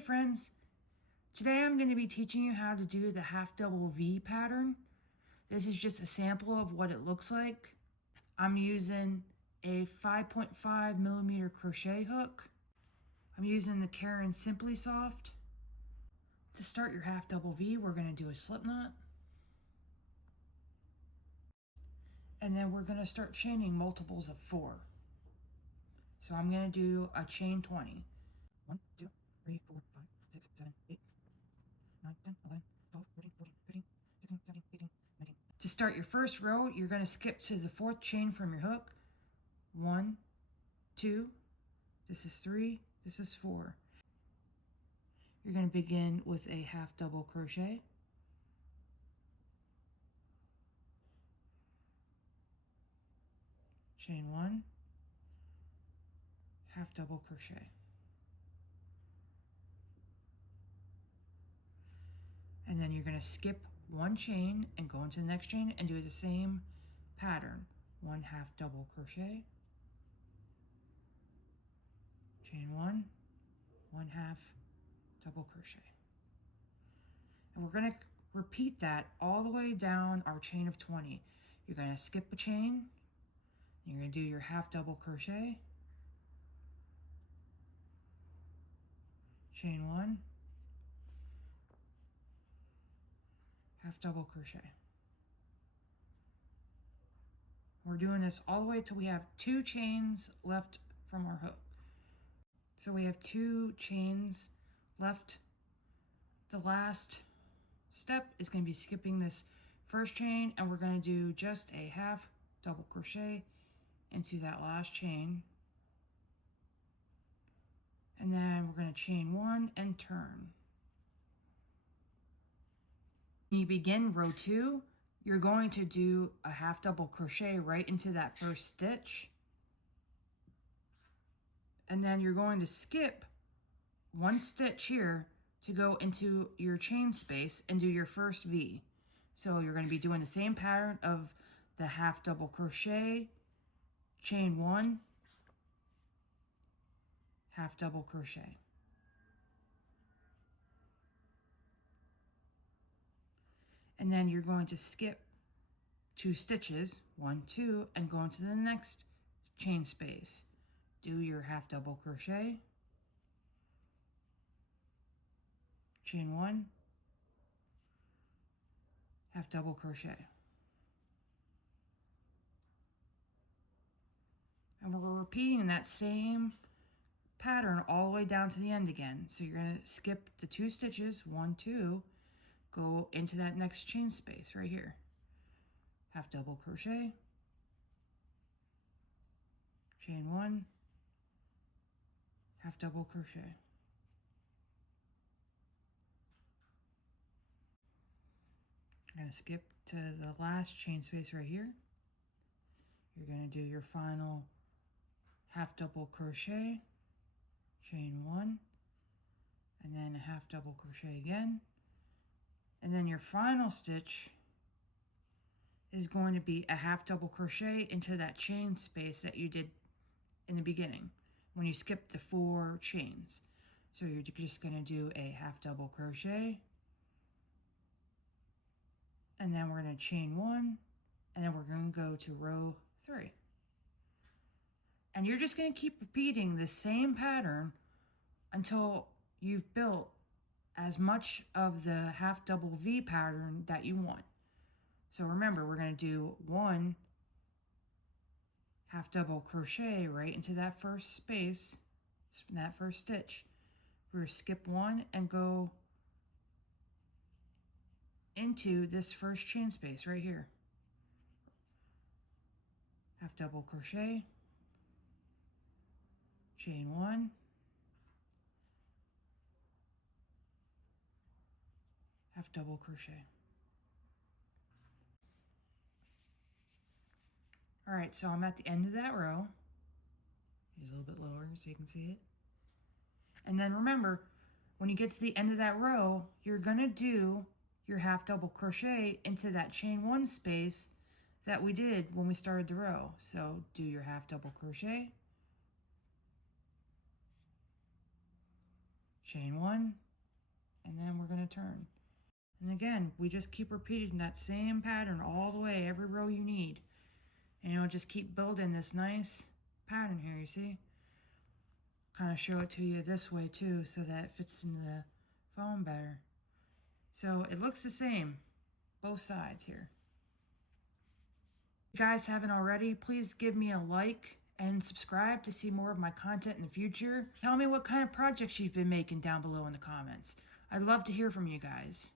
Hey friends, today I'm going to be teaching you how to do the half double V pattern. This is just a sample of what it looks like. I'm using a 5.5 millimeter crochet hook. I'm using the Caron Simply Soft. To start your half double V, we're going to do a slip knot. And then we're going to start chaining multiples of 4. So I'm going to do a chain 20. 1, 2, 3, 4, 5, 6, 7, 8, 9, 10, 11, 12, 13, 14, 15, 16, 17, 18, 19. To start your first row, you're going to skip to the 4th chain from your hook. 1, 2, this is 3, this is 4. You're going to begin with a half double crochet. Chain 1, half double crochet. And then you're going to skip 1 chain and go into the next chain and do the same pattern. 1 half double crochet, chain 1, 1 half double crochet. And we're going to repeat that all the way down our chain of 20. You're going to skip a chain, you're going to do your half double crochet, chain 1, half double crochet. We're doing this all the way till we have 2 chains left from our hook. So we have 2 chains left. The last step is going to be skipping this first chain, and we're going to do just a half double crochet into that last chain. And then we're going to chain 1 and turn. When you begin row 2, you're going to do a half double crochet right into that first stitch. And then you're going to skip 1 stitch here to go into your chain space and do your first V. So you're going to be doing the same pattern of the half double crochet, chain 1, half double crochet. And then you're going to skip 2 stitches, 1, 2, and go into the next chain space. Do your half double crochet, chain 1, half double crochet. And we're repeating that same pattern all the way down to the end again. So you're going to skip the 2 stitches, 1, 2, go into that next chain space right here. Half double crochet, chain 1, half double crochet. You're going to skip to the last chain space right here. You're going to do your final half double crochet, chain 1, and then a half double crochet again. And then your final stitch is going to be a half double crochet into that chain space that you did in the beginning when you skipped the 4 chains. So you're just going to do a half double crochet, and then we're going to chain 1, and then we're going to go to row 3. And you're just going to keep repeating the same pattern until you've built as much of the half double V pattern that you want. So remember, we're going to do 1 half double crochet right into that first space, that first stitch. We're going to skip 1 and go into this first chain space right here. Half double crochet, chain 1, half double crochet. All right, so I'm at the end of that row. Here's a little bit lower so you can see it. And then remember, when you get to the end of that row, you're gonna do your half double crochet into that chain 1 space that we did when we started the row. So do your half double crochet, chain 1, and then we're going to turn. And again, we just keep repeating that same pattern all the way, every row you need. And you'll just keep building this nice pattern here, you see? Kind of show it to you this way too, so that it fits into the foam better. So it looks the same, both sides here. If you guys haven't already, please give me a like and subscribe to see more of my content in the future. Tell me what kind of projects you've been making down below in the comments. I'd love to hear from you guys.